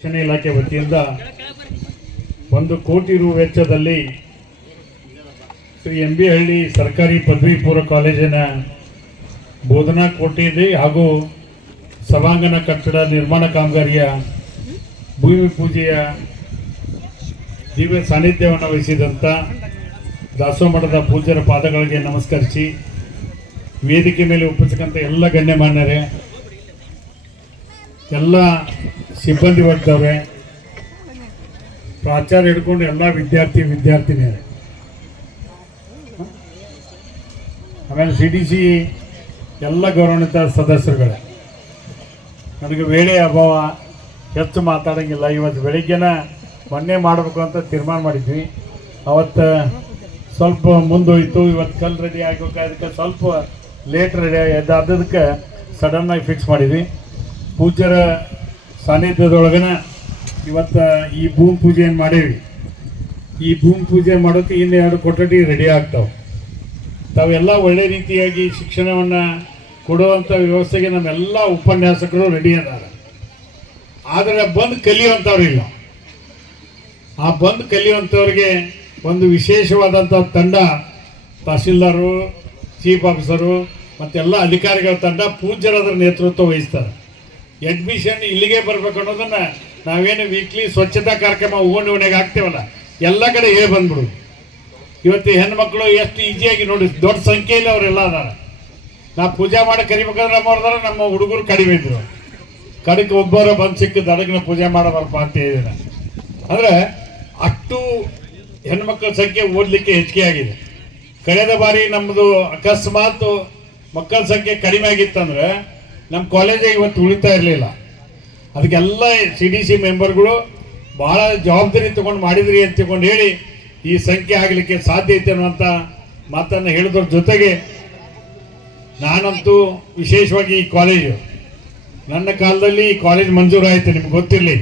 ಶಿಕ್ಷಣ ಇಲಾಖೆ ವತಿಯಿಂದ 1 ಕೋಟಿ ರು ವೆಚ್ಚದಲ್ಲಿ ಶ್ರೀ ಎಂ.ಬಿ. ಹಳ್ಳಿ ಸರ್ಕಾರಿ ಪದವಿ ಪೂರ್ವ ಕಾಲೇಜಿನ ಬೋಧನಾ ಕೊಠಡಿ ಹಾಗೂ ಸಭಾಂಗಣ ಕಟ್ಟಡ ನಿರ್ಮಾಣ ಕಾಮಗಾರಿಯ ಭೂಮಿ ಪೂಜೆಯ ದಿವ್ಯ ಸಾನ್ನಿಧ್ಯವನ್ನು ವಹಿಸಿದಂಥ ದಾಸೋಹ ಮಠದ ಪೂಜ್ಯರ ಪಾದಗಳಿಗೆ ನಮಸ್ಕರಿಸಿ ವೇದಿಕೆ ಮೇಲೆ ಉಪಸ್ಥಿತಂತ ಎಲ್ಲ ಗಣ್ಯಮಾನ್ಯರೇ, ಎಲ್ಲ ಸಿಬ್ಬಂದಿ ವರ್ಗದವ್ರೆ, ಪ್ರಾಚಾರ್ಯ ಹಿಡ್ಕೊಂಡು ಎಲ್ಲ ವಿದ್ಯಾರ್ಥಿನಿಯರೇ, ಆಮೇಲೆ CDC ಎಲ್ಲ ಗೌರವಾನ್ವಿತ ಸದಸ್ಯರುಗಳೇ, ನನಗೆ ವೇಳೆ ಅಭಾವ ಹೆಚ್ಚು ಮಾತಾಡೋಂಗಿಲ್ಲ. ಇವತ್ತು ಬೆಳಿಗ್ಗೆನ ಮೊನ್ನೆ ಮಾಡಬೇಕು ಅಂತ ತೀರ್ಮಾನ ಮಾಡಿದ್ವಿ. ಅವತ್ತು ಸ್ವಲ್ಪ ಮುಂದೋಯ್ತು. ಇವತ್ತು ಕಲ್ ರೆಡಿ ಆಗಬೇಕು, ಅದಕ್ಕೆ ಸ್ವಲ್ಪ ಲೇಟ್ ರೆಡಿ ಅದಕ್ಕೆ ಸಡನ್ನಾಗಿ ಫಿಕ್ಸ್ ಮಾಡಿದ್ವಿ. ಪೂಜ್ಯರ ಸಾನ್ನಿಧ್ಯದೊಳಗನ ಇವತ್ತು ಈ ಭೂಮಿ ಪೂಜೆಯನ್ನು ಮಾಡೀವಿ. ಈ ಭೂಮಿ ಪೂಜೆ ಮಾಡೋಕ್ಕೆ ಇನ್ನು 2 ಕೊಠಡಿ ರೆಡಿ ಆಗ್ತಾವೆ. ತಾವೆಲ್ಲ ಒಳ್ಳೆ ರೀತಿಯಾಗಿ ಶಿಕ್ಷಣವನ್ನು ಕೊಡುವಂಥ ವ್ಯವಸ್ಥೆಗೆ ನಮ್ಮೆಲ್ಲ ಉಪನ್ಯಾಸಕರು ರೆಡಿ ಅದಾರೆ. ಆದರೆ ಬಂದು ಕಲಿಯುವಂಥವ್ರು ಇಲ್ಲ. ಆ ಬಂದು ಕಲಿಯುವಂಥವ್ರಿಗೆ ಒಂದು ವಿಶೇಷವಾದಂಥ ತಂಡ, ತಹಶೀಲ್ದಾರು, ಚೀಫ್ ಆಫೀಸರು ಮತ್ತೆಲ್ಲ ಅಧಿಕಾರಿಗಳ ತಂಡ ಪೂಜ್ಯರಾದ್ರ ನೇತೃತ್ವ ವಹಿಸ್ತಾರೆ. ಅಡ್ಮಿಷನ್ ಇಲ್ಲಿಗೆ ಬರಬೇಕು ಅನ್ನೋದನ್ನು ನಾವೇನು ವೀಕ್ಲಿ ಸ್ವಚ್ಛತಾ ಕಾರ್ಯಕ್ರಮ ಓಣಿಗೆ ಆಗ್ತೇವಲ್ಲ, ಎಲ್ಲ ಕಡೆ ಹೇಳಿ ಬಂದ್ಬಿಡು. ಇವತ್ತು ಹೆಣ್ಮಕ್ಳು ಎಷ್ಟು ಈಸಿಯಾಗಿ ನೋಡಿ, ದೊಡ್ಡ ಸಂಖ್ಯೆಯಲ್ಲಿ ಅವರೆಲ್ಲ ಅದಾರ. ನಾ ಪೂಜೆ ಮಾಡಿ ಕರಿಬೇಕಾದ್ರೆ ನಮ್ಮವ್ರದಾರ, ನಮ್ಮ ಹುಡುಗರು ಕಡಿಮೆ ಇದ್ರು. ಕಡೆಗೆ ಒಬ್ಬರ ಬಂದು ಸಿಕ್ಕಿದ್ದು ಅಡಗಿನ ಪೂಜೆ ಮಾಡಬಾರಪ್ಪ ಅಂತ ಹೇಳಿದ. ಅಂದರೆ ಅಷ್ಟು ಹೆಣ್ಮಕ್ಳ ಸಂಖ್ಯೆ ಓದಲಿಕ್ಕೆ ಹೆಚ್ಚಿಗೆ ಆಗಿದೆ. ಕಳೆದ ಬಾರಿ ನಮ್ಮದು ಅಕಸ್ಮಾತ್ ಮಕ್ಕಳ ಸಂಖ್ಯೆ ಕಡಿಮೆ ಆಗಿತ್ತಂದ್ರೆ ನಮ್ಮ ಕಾಲೇಜಿಗೆ ಇವತ್ತು ಉಳಿತಾ ಇರಲಿಲ್ಲ. ಅದಕ್ಕೆಲ್ಲ CDC ಮೆಂಬರ್ಗಳು ಭಾಳ ಜವಾಬ್ದಾರಿ ತಗೊಂಡು ಮಾಡಿದ್ರಿ ಅಂತ ತಿಳ್ಕೊಂಡು ಹೇಳಿ ಈ ಸಂಖ್ಯೆ ಆಗಲಿಕ್ಕೆ ಸಾಧ್ಯ ಐತೆ ಅನ್ನುವಂಥ ಮಾತನ್ನು ಹೇಳಿದ್ರ ಜೊತೆಗೆ, ನಾನಂತೂ ವಿಶೇಷವಾಗಿ ಈ ಕಾಲೇಜು ನನ್ನ ಕಾಲದಲ್ಲಿ ಈ ಕಾಲೇಜ್ ಮಂಜೂರಾಯಿತು, ನಿಮ್ಗೆ ಗೊತ್ತಿರಲಿ.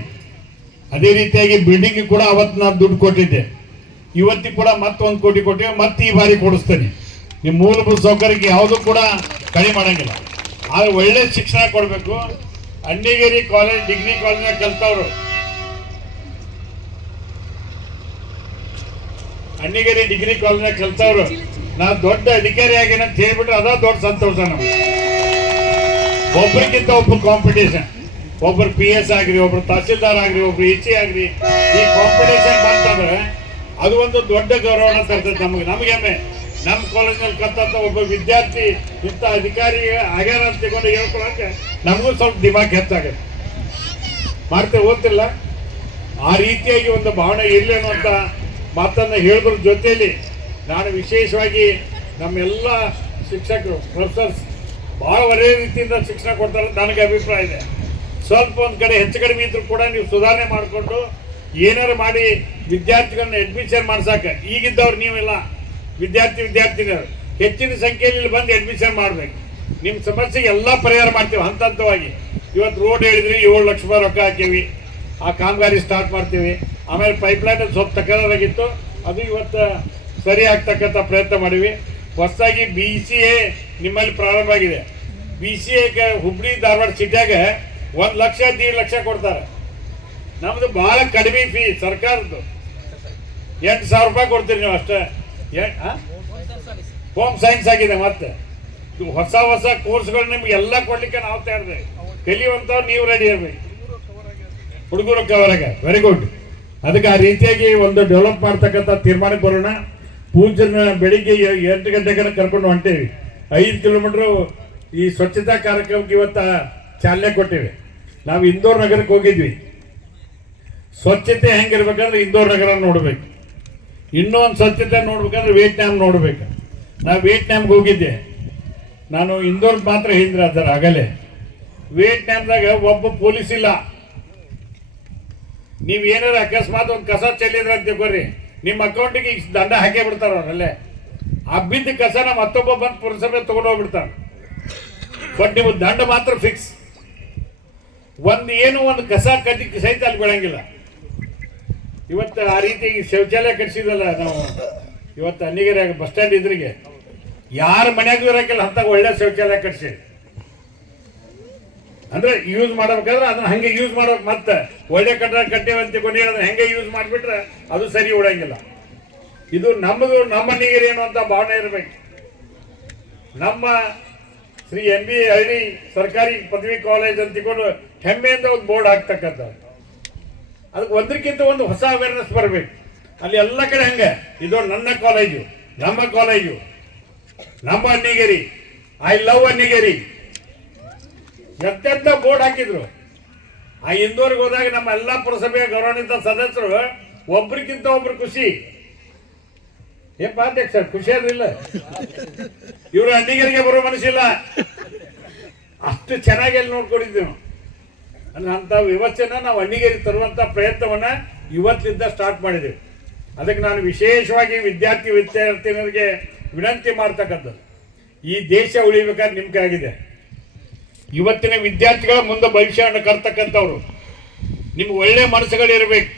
ಅದೇ ರೀತಿಯಾಗಿ ಬಿಲ್ಡಿಂಗ್ ಕೂಡ ಅವತ್ತು ನಾನು ದುಡ್ಡು ಕೊಟ್ಟಿದ್ದೆ. ಇವತ್ತಿಗೆ ಕೂಡ ಮತ್ತೆ 1 ಕೋಟಿ ಕೊಟ್ಟಿವೆ, ಮತ್ತೆ ಈ ಬಾರಿ ಕೊಡಿಸ್ತೇನೆ. ನಿಮ್ಮ ಮೂಲಭೂತ ಸೌಕರ್ಯಕ್ಕೆ ಯಾವುದೂ ಕೂಡ ಕಡಿಮೆ ಮಾಡೋಂಗಿಲ್ಲ. ಆದರೆ ಒಳ್ಳೆ ಶಿಕ್ಷಣ ಕೊಡಬೇಕು. ಅಣ್ಣಿಗೇರಿ ಕಾಲೇಜ್, ಡಿಗ್ರಿ ಕಾಲೇಜ್ನಾಗ ಕಲ್ತವ್ರು, ಅಣ್ಣಿಗೇರಿ ಡಿಗ್ರಿ ಕಾಲೇಜ್ನಾಗ ಕಲ್ತವ್ರು ನಾ ದೊಡ್ಡ ಅಧಿಕಾರಿ ಆಗೇನ ಅಂತ ಹೇಳ್ಬಿಟ್ರೆ ಅದ ದೊಡ್ಡ ಸಂತೋಷ ನಮ್ಗೆ. ಒಬ್ಬರಿಗಿಂತ ಒಬ್ಬರು ಕಾಂಪಿಟೇಷನ್, ಒಬ್ಬರು PS ಆಗ್ರಿ, ಒಬ್ರು ತಹಸೀಲ್ದಾರ್ ಆಗ್ರಿ, ಒಬ್ರು EC ಆಗ್ರಿ, ಈ ಕಾಂಪಿಟೇಷನ್ ಬಂತಂದ್ರೆ ಅದು ಒಂದು ದೊಡ್ಡ ಗೌರವನ ತರ್ತೈತೆ ನಮಗೆ ಹೆಮ್ಮೆ. ನಮ್ಮ ಕಾಲೇಜ್ನಲ್ಲಿ ಕಲ್ತಂತ ಒಬ್ಬ ವಿದ್ಯಾರ್ಥಿ ಇಂಥ ಅಧಿಕಾರಿ ಆಗ್ಯಾರ ಅಂತ ತಿಳ್ಕೊಂಡು ಹೇಳ್ಕೊಳಕ್ಕೆ ನಮಗೂ ಸ್ವಲ್ಪ ದಿಮಾಕ್ ಹೆಚ್ಚಾಗುತ್ತೆ. ಮಾಡ್ತೇವೆ, ಓದ್ತಿಲ್ಲ. ಆ ರೀತಿಯಾಗಿ ಒಂದು ಭಾವನೆ ಇರಲಿ ಅನ್ನುವಂಥ ಮಾತನ್ನು ಹೇಳಿದ್ರ ಜೊತೆಯಲ್ಲಿ ನಾನು ವಿಶೇಷವಾಗಿ ನಮ್ಮೆಲ್ಲ ಶಿಕ್ಷಕರು, ಪ್ರೊಫೆಸರ್ಸ್ ಭಾಳ ಒಳ್ಳೆಯ ರೀತಿಯಿಂದ ಶಿಕ್ಷಣ ಕೊಡ್ತಾರೆ ಅಂತ ನನಗೆ ಅಭಿಪ್ರಾಯ ಇದೆ. ಸ್ವಲ್ಪ ಒಂದು ಕಡೆ ಹೆಚ್ಚು ಕಡಿಮೆ ಇದ್ರೂ ಕೂಡ ನೀವು ಸುಧಾರಣೆ ಮಾಡಿಕೊಂಡು ಏನಾರು ಮಾಡಿ ವಿದ್ಯಾರ್ಥಿಗಳನ್ನ ಅಡ್ಮಿಷನ್ ಮಾಡ್ಸಕ್ಕೆ, ಈಗಿದ್ದವ್ರು ನೀವೆಲ್ಲ ವಿದ್ಯಾರ್ಥಿನಿಯರು ಹೆಚ್ಚಿನ ಸಂಖ್ಯೆಯಲ್ಲಿ ಇಲ್ಲಿ ಬಂದು ಅಡ್ಮಿಷನ್ ಮಾಡಬೇಕು. ನಿಮ್ಮ ಸಮಸ್ಯೆಗೆ ಎಲ್ಲ ಪರಿಹಾರ ಮಾಡ್ತೀವಿ ಹಂತ ಹಂತವಾಗಿ. ಇವತ್ತು ರೋಡ್ ಹೇಳಿದ್ರಿ, 7 ಲಕ್ಷ ರೂಪಾಯಿ ರೊಕ್ಕ ಹಾಕೀವಿ, ಆ ಕಾಮಗಾರಿ ಸ್ಟಾರ್ಟ್ ಮಾಡ್ತೀವಿ. ಆಮೇಲೆ ಪೈಪ್ಲೈನ್ ಸ್ವಲ್ಪ ತಕರಾರಾಗಿತ್ತು, ಅದು ಇವತ್ತು ಸರಿ ಆಗ್ತಕ್ಕಂಥ ಪ್ರಯತ್ನ ಮಾಡೀವಿ. ಹೊಸದಾಗಿ BCA ನಿಮ್ಮಲ್ಲಿ ಪ್ರಾರಂಭ ಆಗಿದೆ. BCA ಹುಬ್ಳಿ ಧಾರವಾಡ ಸಿಟಿಯಾಗ 1 ಲಕ್ಷ 1.5 ಲಕ್ಷ ಕೊಡ್ತಾರೆ. ನಮ್ಮದು ಭಾಳ ಕಡಿಮೆ ಫೀ ಸರ್ಕಾರದ್ದು, 8,000 ರೂಪಾಯಿ ಕೊಡ್ತೀರಿ ನೀವು ಅಷ್ಟೇ. ಹೋಮ್ ಸೈನ್ಸ್ ಆಗಿದೆ. ಮತ್ತೆ ಹೊಸ ಕೋರ್ಸ್ಗಳು ನಿಮ್ಗೆ ಎಲ್ಲ ಕೊಡ್ಲಿಕ್ಕೆ ನಾವು ತಯಾರಿದೆ. ಕಲಿಯುವಂಥವ್ರು ನೀವು ರೆಡಿ ಇರಬೇಕು, ಹುಡುಗರು ಕವರಾಗ. Very good. ಅದಕ್ಕೆ ಆ ರೀತಿಯಾಗಿ ಒಂದು ಡೆವಲಪ್ ಮಾಡ್ತಕ್ಕಂಥ ತೀರ್ಮಾನಕ್ಕೆ ಬರೋಣ. ಪೂಜನ ಬೆಳಿಗ್ಗೆ 8 ಗಂಟೆಗೆ ಕರ್ಕೊಂಡು ಹೊಂಟೇವಿ. 5 ಕಿಲೋಮೀಟ್ರು ಈ ಸ್ವಚ್ಛತಾ ಕಾರ್ಯಕ್ರಮಕ್ಕೆ ಇವತ್ತು ಚಾಲನೆ ಕೊಟ್ಟೇವೆ. ನಾವು ಇಂದೋರ್ ನಗರಕ್ಕೆ ಹೋಗಿದ್ವಿ. ಸ್ವಚ್ಛತೆ ಹೆಂಗಿರ್ಬೇಕಂದ್ರೆ ಇಂದೋರ್ ನಗರ ನೋಡ್ಬೇಕು. ಇನ್ನೂ ಒಂದು ಸ್ವಚ್ಛತೆ ನೋಡ್ಬೇಕಂದ್ರೆ ವಿಯೆಟ್ನಾಂ ನೋಡ್ಬೇಕು. ನಾವು ವಿಯೆಟ್ನಾಂಗೆ ಹೋಗಿದ್ದೆ. ನಾನು ಇಂದೋರ್ ಮಾತ್ರ ಹೇಳಿದ್ರೆ ಅದರ ಆಗಲೇ. ವಿಯೆಟ್ನಾಂದಾಗ ಒಬ್ಬ ಪೊಲೀಸ್ ಇಲ್ಲ. ನೀವು ಏನಾರು ಅಕಸ್ಮಾತ್ ಒಂದು ಕಸ ಚೆಲ್ಲಿದ್ರೆ ಅಂತ ತಿಳ್ಕೊರಿ, ನಿಮ್ಮ ಅಕೌಂಟಿಗೆ ದಂಡ ಹಾಕೇ ಬಿಡ್ತಾರ ಅವರಲ್ಲೇ. ಅಬ್ಬಿದ್ದ ಕಸನ ಮತ್ತೊಬ್ಬ ಬಂದು ಪುರಸಭೆ ತಗೊಂಡು ಹೋಗ್ಬಿಡ್ತಾನೆ. ಬಟ್ ನೀವು ದಂಡ ಮಾತ್ರ ಫಿಕ್ಸ್. ಒಂದು ಕಸ ಕದ್ದಿಕ್ಕೆ ಸಹಿತ ಅಲ್ಲಿ ಬೆಳಂಗಿಲ್ಲ. ಇವತ್ತು ಆ ರೀತಿ ಶೌಚಾಲಯ ಕಟ್ಸಿದಲ್ಲ ನಾವು. ಇವತ್ತು ಅಣ್ಣಿಗೆರೆ ಬಸ್ ಸ್ಟ್ಯಾಂಡ್ ಇದ್ರಿಗೆ ಯಾರ ಮನೆಯಾಗೂ ಇರೋಕ್ಕಿಲ್ಲ ಅಂತ ಒಳ್ಳೆ ಶೌಚಾಲಯ ಕಟ್ಸಿ. ಅಂದ್ರೆ ಯೂಸ್ ಮಾಡಬೇಕಾದ್ರೆ ಅದನ್ನ ಹಂಗೆ ಯೂಸ್ ಮಾಡ್ಬೇಕು. ಮತ್ತೆ ಒಳ್ಳೆ ಕಟ್ಟಡ ಕಟ್ಟೇವೆ ಅಂತ ಕೊಂಡು ಹೆಂಗೆ ಯೂಸ್ ಮಾಡಿಬಿಟ್ರೆ ಅದು ಸರಿ ಉಳಂಗಿಲ್ಲ. ಇದು ನಮ್ಮದು, ನಮ್ಮ ನೀರು ಏನು ಅಂತ ಭಾವನೆ ಇರಬೇಕು. ನಮ್ಮ ಶ್ರೀ MB ಹಳ್ಳಿ ಸರ್ಕಾರಿ ಪದವಿ ಕಾಲೇಜ್ ಅಂತಿಕೊಂಡು ಹೆಮ್ಮೆಯಿಂದ ಒಂದು ಬೋರ್ಡ್ ಹಾಕ್ತಕ್ಕಂಥದ್ದು. ಅದಕ್ಕೆ ಒಂದಕ್ಕಿಂತ ಒಂದು ಹೊಸ ಅವೇರ್ನೆಸ್ ಬರಬೇಕು. ಅಲ್ಲಿ ಎಲ್ಲ ಕಡೆ ಹಂಗೆ ಇದು ನನ್ನ ಕಾಲೇಜು, ನಮ್ಮ ಕಾಲೇಜು, ನಮ್ಮ ಅಣ್ಣಿಗೇರಿ, ಐ ಲವ್ ಅಣ್ಣಿಗೇರಿ ಎಂತೆಂತ ಬೋರ್ಡ್ ಹಾಕಿದ್ರು. ಆ ಇಂದೋರ್ಗೆ ಹೋದಾಗ ನಮ್ಮ ಎಲ್ಲ ಪುರಸಭೆಯ ಗೌರವಾನ್ವಿತ ಸದಸ್ಯರು ಒಬ್ರಿಗಿಂತ ಒಬ್ರು ಖುಷಿ. ಏನ್ ಅಧ್ಯಕ್ಷ ಖುಷಿ ಆದ್ರಿಲ್ಲ? ಇವರು ಅಣ್ಣಿಗರಿಗೆ ಬರೋ ಮನಸ್ಸಿಲ್ಲ, ಅಷ್ಟು ಚೆನ್ನಾಗಿ ಅಲ್ಲಿ ನೋಡ್ಕೊಂಡಿದ್ದೀವಿ. ಅಂತ ವ್ಯವಸ್ಥೆನ ನಾವು ಅಣ್ಣಿಗೇರಿ ತರುವಂತ ಪ್ರಯತ್ನವನ್ನ ಇವತ್ತಿನಿಂದ ಸ್ಟಾರ್ಟ್ ಮಾಡಿದ್ದೇವೆ. ಅದಕ್ಕೆ ನಾನು ವಿಶೇಷವಾಗಿ ವಿದ್ಯಾರ್ಥಿನಿಯರಿಗೆ ವಿನಂತಿ ಮಾಡ್ತಕ್ಕಂಥದ್ದು, ಈ ದೇಶ ಉಳಿಬೇಕಾದ್ರೆ ನಿಮ್ಗೆ ಆಗಿದೆ. ಇವತ್ತಿನ ವಿದ್ಯಾರ್ಥಿಗಳ ಮುಂದೆ ಭವಿಷ್ಯವನ್ನು ಕರ್ತಕ್ಕಂಥವ್ರು. ನಿಮ್ಗೆ ಒಳ್ಳೆ ಮನಸ್ಸುಗಳಿರ್ಬೇಕು.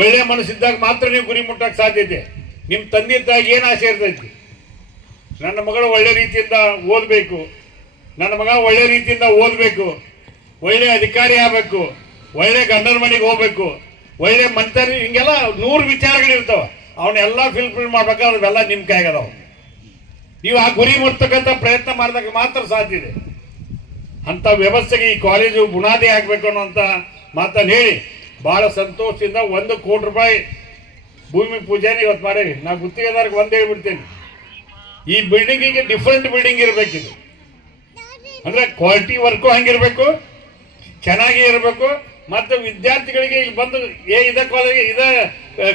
ಒಳ್ಳೆ ಮನಸ್ಸಿದ್ದಾಗ ಮಾತ್ರ ನೀವು ಗುರಿ ಮುಟ್ಟಕ್ಕೆ ಸಾಧ್ಯತೆ. ನಿಮ್ಮ ತಂದೆ ತಾಯಿಗೆ ಏನು ಆಸೆ ಇರ್ತೈತಿ? ನನ್ನ ಮಗಳು ಒಳ್ಳೆ ರೀತಿಯಿಂದ ಓದಬೇಕು, ನನ್ನ ಮಗ ಒಳ್ಳೆ ರೀತಿಯಿಂದ ಓದಬೇಕು, ಒಳ್ಳೆ ಅಧಿಕಾರಿ ಆಗಬೇಕು, ಒಳ್ಳೆ ಗಂಡನ ಮನೆಗೆ ಹೋಗ್ಬೇಕು, ಒಳ್ಳೆ ಮಂತ್ರಿ, ಹಿಂಗೆಲ್ಲ 100 ವಿಚಾರಗಳಿರ್ತಾವೆ. ಅವನ್ನೆಲ್ಲ ಫಿಲ್ಫಿಲ್ ಮಾಡ್ಬೇಕಾದ್ರೆ ಅವೆಲ್ಲ ನಿಮ್ಮ ಕೈಗದಾವ. ನೀವು ಆ ಗುರಿ ಮುಟ್ತಕ್ಕಂಥ ಪ್ರಯತ್ನ ಮಾಡಿದಾಗ ಮಾತ್ರ ಸಾಧ್ಯ ಇದೆ. ಅಂಥ ವ್ಯವಸ್ಥೆಗೆ ಈ ಕಾಲೇಜು ಬುನಾದಿ ಆಗಬೇಕು ಅನ್ನೋಂಥ ಮಾತನ್ನು ಹೇಳಿ ಭಾಳ ಸಂತೋಷದಿಂದ 1 ಕೋಟಿ ರೂಪಾಯಿ ಭೂಮಿ ಪೂಜೆನ ಇವತ್ತು ಮಾಡೇವಿ. ನಾವು ಗುತ್ತಿಗೆದಾರಿಗೆ ಒಂದು ಹೇಳ್ಬಿಡ್ತೇನೆ, ಈ ಬಿಲ್ಡಿಂಗಿಗೆ ಡಿಫ್ರೆಂಟ್ ಬಿಲ್ಡಿಂಗ್ ಇರಬೇಕಿದು. ಅಂದರೆ ಕ್ವಾಲಿಟಿ ವರ್ಕು ಹಂಗಿರಬೇಕು, ಚೆನ್ನಾಗಿ ಇರಬೇಕು. ಮತ್ತು ವಿದ್ಯಾರ್ಥಿಗಳಿಗೆ ಇಲ್ಲಿ ಬಂದು ಇದೇ ಕಾಲೇಜ್ ಇದೇ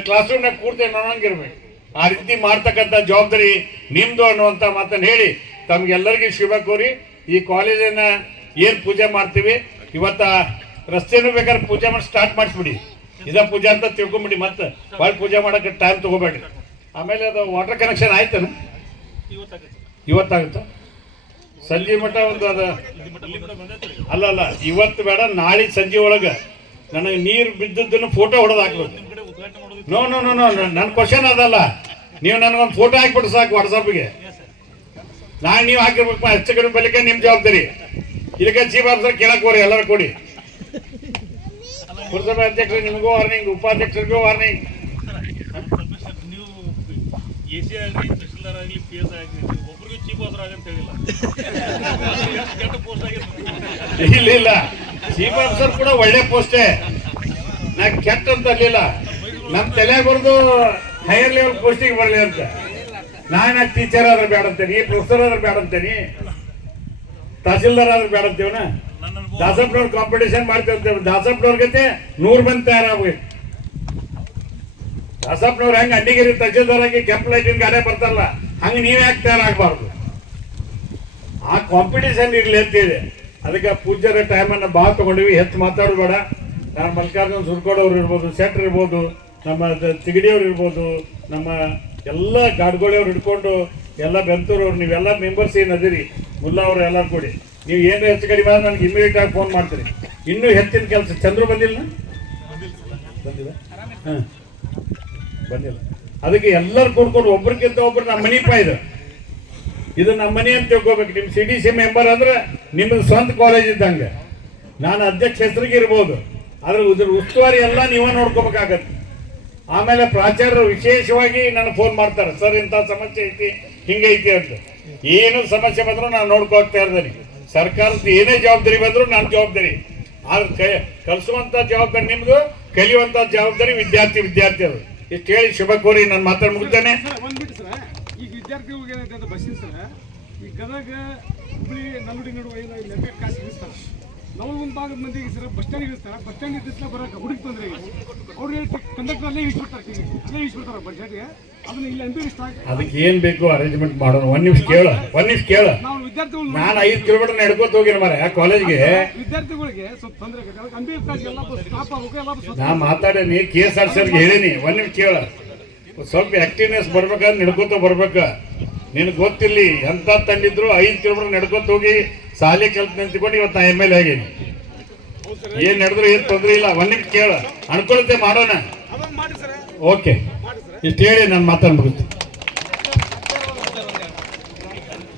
ಕ್ಲಾಸ್ ರೂಮ್ನಾಗ ಕೂರ್ತೇನೆ ಅನ್ನೋಂಗಿರ್ಬೇಕು. ಆ ರೀತಿ ಮಾಡ್ತಕ್ಕಂಥ ಜವಾಬ್ದಾರಿ ನಿಮ್ಮದು ಅನ್ನುವಂಥ ಮಾತನ್ನು ಹೇಳಿ ತಮಗೆಲ್ಲರಿಗೂ ಶುಭ ಕೋರಿ ಈ ಕಾಲೇಜನ್ನು ಏನು ಪೂಜೆ ಮಾಡ್ತೀವಿ ಇವತ್ತ ರಸ್ತೆನೂ ಬೇಕಾದ್ರೆ ಪೂಜೆ ಮಾಡಿ ಸ್ಟಾರ್ಟ್ ಮಾಡಿಸ್ಬಿಡಿ. ಇದೇ ಪೂಜೆ ಅಂತ ತಿಳ್ಕೊಂಬಿಡಿ. ಮತ್ತೆ ಭಾಳ ಪೂಜೆ ಮಾಡೋಕ್ಕೆ ಟೈಮ್ ತೊಗೋಬೇಡಿ. ಆಮೇಲೆ ಅದು ವಾಟರ್ ಕನೆಕ್ಷನ್ ಆಯ್ತಾನ? ಇವತ್ತಾಗುತ್ತಾ? ಸಂಜೆ ಮಟ್ಟ ಒಂದು ಅದು ಅಲ್ಲ ಇವತ್ತು ಬೇಡ, ನಾಳೆ ಸಂಜೆ ಒಳಗೆ ನನಗೆ ನೀರು ಬಿದ್ದದ್ದನ್ನು ಫೋಟೋ ಹೊಡೆದು ಹಾಕ್ಬೇಕು. ನೋ ನೋ ನೋ ನೋ ನನ್ನ ಕ್ವಶನ್ ಅದಲ್ಲ. ನೀವು ನನಗೊಂದು ಫೋಟೋ ಹಾಕ್ಬಿಟ್ಟು ಸಾಕು ವಾಟ್ಸಪ್ಗೆ. ನಾನು ನೀವು ಹಾಕಿರ್ಬೇಕು. ಹೆಚ್ಚು ಕಡಿಮೆ ಬಲಿಕೆ ನಿಮ್ಮ ಜವಾಬ್ದಾರಿ. ಇದಕ್ಕೆ ಚೀಫ್ ಆಫೀಸರ್ ಕೇಳಕ್ಕೆ ಹೋರಿ, ಎಲ್ಲರೂ ಕೊಡಿ. ಪುರಸಭೆ ಅಧ್ಯಕ್ಷರು ನಿಮಗೂ ವಾರ್ನಿಂಗ್, ಉಪಾಧ್ಯಕ್ಷರಿಗೂ ವಾರ್ನಿಂಗ್. ಇಲ್ಲ ಚೀಫ್ ಆಫೀಸರ್ ಕೂಡ ಒಳ್ಳೆ ಪೋಸ್ಟೇ, ನಾ ಕೆಟ್ಟ ಅಂತ ಅಲ್ಲಿಲ್ಲ. ನಮ್ಮ ತಲೆ ಬರೆದು ಹೈಯರ್ ಲೆವೆಲ್ ಪೋಸ್ಟಿಗೆ ಬರಲಿ ಅಂತ. ನಾನು ಟೀಚರ್ ಆದ್ರೆ ಬೇಡ ಅಂತೇನಿ, ಪ್ರೊಫೆಸರ್ ಆದ್ರೆ ಬೇಡ ಅಂತೇನಿ, ತಹಸೀಲ್ದಾರ್ ಆದ್ರೆ ಬೇಡ ಅಂತೀವನ. ದಾಸಪ್ಪನವ್ರು ಕಾಂಪಿಟೇಷನ್ ಮಾಡ್ತೇವೆ. ದಾಸಪ್ಪನವ್ರ ಗತೆ 100 ಮಂದಿ ತಯಾರಾಗಬೇಕು. ದಾಸಪ್ಪನವ್ರು ಹೆಂಗೆ ಅಡ್ಡಿಗಿರಿ ತಹಸೀಲ್ದಾರಾಗಿ ಕೆಂಪ್ ಲೈಟಿನ ಗಾಡಿ ಬರ್ತಾರಲ್ಲ, ಹಂಗೆ ನೀವ್ ಯಾಕೆ ತಯಾರಾಗಬಾರ್ದು? ಆ ಕಾಂಪಿಟೇಷನ್ ಇರ್ಲಿ ಅಂತಿದೆ. ಅದಕ್ಕೆ ಪೂಜ್ಯರ ಟೈಮನ್ನು ಭಾಳ ತಗೊಂಡಿವಿ. ಹೆಚ್ಚು ಮಾತಾಡಬೇಡ. ನಾನು ಮಲ್ಲಿಕಾರ್ಜುನ್ ಸುರ್ಕೋಡವ್ರು ಇರ್ಬೋದು, ಸೆಟ್ರ್ ಇರ್ಬೋದು, ನಮ್ಮ ತಿಗಡಿಯವ್ರು ಇರ್ಬೋದು, ನಮ್ಮ ಎಲ್ಲ ಗಾಡ್ಗೋಳಿಯವ್ರು ಹಿಡ್ಕೊಂಡು ಎಲ್ಲ ಬೆಂತೂರವ್ರು, ನೀವೆಲ್ಲ ಮೆಂಬರ್ಸ್ ಏನು ಅದಿರಿ, ಮುಲ್ಲಾ ಅವರು ಎಲ್ಲರೂ ಕೊಡಿ. ನೀವು ಏನು ಹೆಚ್ಚು ಕಡಿಮೆ ಆದ್ರೆ ನನಗೆ ಇಮಿಡಿಯೇಟ್ ಆಗಿ ಫೋನ್ ಮಾಡ್ತೀರಿ. ಇನ್ನೂ ಹೆಚ್ಚಿನ ಕೆಲಸ. ಚಂದ್ರು ಬಂದಿಲ್ಲ? ಹಾಂ ಬಂದಿಲ್ಲ. ಅದಕ್ಕೆ ಎಲ್ಲರೂ ಕೂಡ್ಕೊಂಡು ಒಬ್ರಿಗಿಂತ ಒಬ್ರು ನಮ್ಮ ಮನಿಪ ಇದು ನಮ್ಮ ಮನೆ ಅಂತ ತಿಳ್ಕೊಬೇಕು. ನಿಮ್ಮ CDC ಮೆಂಬರ್ ಅಂದ್ರೆ ನಿಮ್ಮದು ಸ್ವಂತ ಕಾಲೇಜ್ ಇದ್ದಂಗೆ. ನಾನು ಅಧ್ಯಕ್ಷ ಹೆಸರಿಗೆ ಇರ್ಬೋದು, ಆದ್ರೆ ಇದ್ರ ಉಸ್ತುವಾರಿ ಎಲ್ಲ ನೀವೇ ನೋಡ್ಕೋಬೇಕಾಗತ್ತೆ. ಆಮೇಲೆ ಪ್ರಾಚಾರ್ಯರು ವಿಶೇಷವಾಗಿ ನನಗೆ ಫೋನ್ ಮಾಡ್ತಾರೆ, ಸರ್ ಇಂಥ ಸಮಸ್ಯೆ ಐತಿ, ಹಿಂಗೈತಿ ಅಂತ. ಏನು ಸಮಸ್ಯೆ ಬಂದರೂ ನಾನು ನೋಡ್ಕೊಳ್ತಾ ಇರ್ತೀನಿ. ಸರ್ಕಾರದ ಏನೇ ಜವಾಬ್ದಾರಿ ಬಂದರೂ ನನ್ನ ಜವಾಬ್ದಾರಿ. ಆದ್ರೆ ಕಲಿಸುವಂಥ ಜವಾಬ್ದಾರಿ ನಿಮ್ಮದು, ಕಲಿಯುವಂಥ ಜವಾಬ್ದಾರಿ ವಿದ್ಯಾರ್ಥಿ ಅದು. ಇಷ್ಟು ಹೇಳಿ ಶುಭ ಕೋರಿ ನಾನು ಮಾತಾಡಿ ಮುಗಿಸ್ತೇನೆ. ಈಗ ವಿದ್ಯಾರ್ಥಿಗಳಿಗೆ ಏನೈತೆ ಅಂತ ಬಸ್ಸಿನ ಸರ್, ಈ ಗದಗ ಹುಬ್ಳಿ ನಲ್ಗುಡಿ ನಡುವೆ ಲೆಕ್ಕ ಕಾಸು ಇಳಿಸ್ತಾರೆ. ನಾವು ಒಂದು ಭಾಗದ ಮಂದಿಗೆ ಸರ್ ಬಸ್ ಸ್ಟ್ಯಾಂಡ್ ಇಳಿಸ್ತಾರೆ. ಬಸ್ ಸ್ಟ್ಯಾಂಡ್ ಇದ್ದಿಲ್ಲ ಬರೋಕೆ ಹುಡುಗಿ ತೊಂದರೆ ಈಗ ಅವ್ರಿಗೆ ಕಂಡಕ್ಟರ್ ಅಲ್ಲೇ ಇಳಿಸ್ಬಿಡ್ತಾರೆ, ಅಲ್ಲೇ ಇಳಿಸ್ಬಿಡ್ತಾರೆ ಬಸ್ ಸ್ಟ್ಯಾಂಡ್ಗೆ. ಅದನ್ನ ಇಲ್ಲ ಎಂಟು ಇಷ್ಟ ಅದಕ್ಕೆ ಏನು ಬೇಕು ಅರೇಂಜ್ಮೆಂಟ್ ಮಾಡೋಣ. ಒಂದು ನಿಮಿಷ ಕೇಳ. ನಾವು ವಿದ್ಯಾರ್ಥಿಗಳು ನಾನು 5 ಕಿಲೋಮೀಟರ್ ನಡ್ಕೋತ ಹೋಗಿನ ಮರ ಆ ಕಾಲೇಜ್ಗೆ. ವಿದ್ಯಾರ್ಥಿಗಳಿಗೆ ಸ್ವಲ್ಪ ತೊಂದರೆ ಆಗುತ್ತೆ. ಅಂಬೇಡ್ಕರ್ ಎಲ್ಲ ಸ್ಟಾಪ್ ಆಗಬೇಕು. ನಾ ಮಾತಾಡೇನಿ, KSRTC ಹೇಳೀನಿ. ಒಂದು ನಿಮಿಷ ಕೇಳ. ಸ್ವಲ್ಪ ಆಕ್ಟಿವ್ನೆಸ್ ಬರ್ಬೇಕಾದ್ರೆ ನಡ್ಕೋತ ಬರ್ಬೇಕ. ನಿನಗೆ ಗೊತ್ತಿಲ್ಲಿ ಎಂತ ತಂದಿದ್ರು 5 ಕಿಲೋಮೀಟರ್ ನಡ್ಕೋತ ಹೋಗಿ ಶಾಲೆ ಕೆಲಸ ನಿಂತ್ಕೊಂಡು ಇವತ್ತು MLA ಆಗೇನಿ. ಏನ್ ನಡೆದ್ರು ಏನು ತೊಂದರೆ ಇಲ್ಲ. ಒಂದು ನಿಮಿಷ ಕೇಳ, ಅನ್ಕೊಳತೆ ಮಾಡೋಣ. ಓಕೆ, ಇಷ್ಟು ಹೇಳಿ ನಾನು ಮಾತಾಡ್ಬಿಡುತ್ತೆ.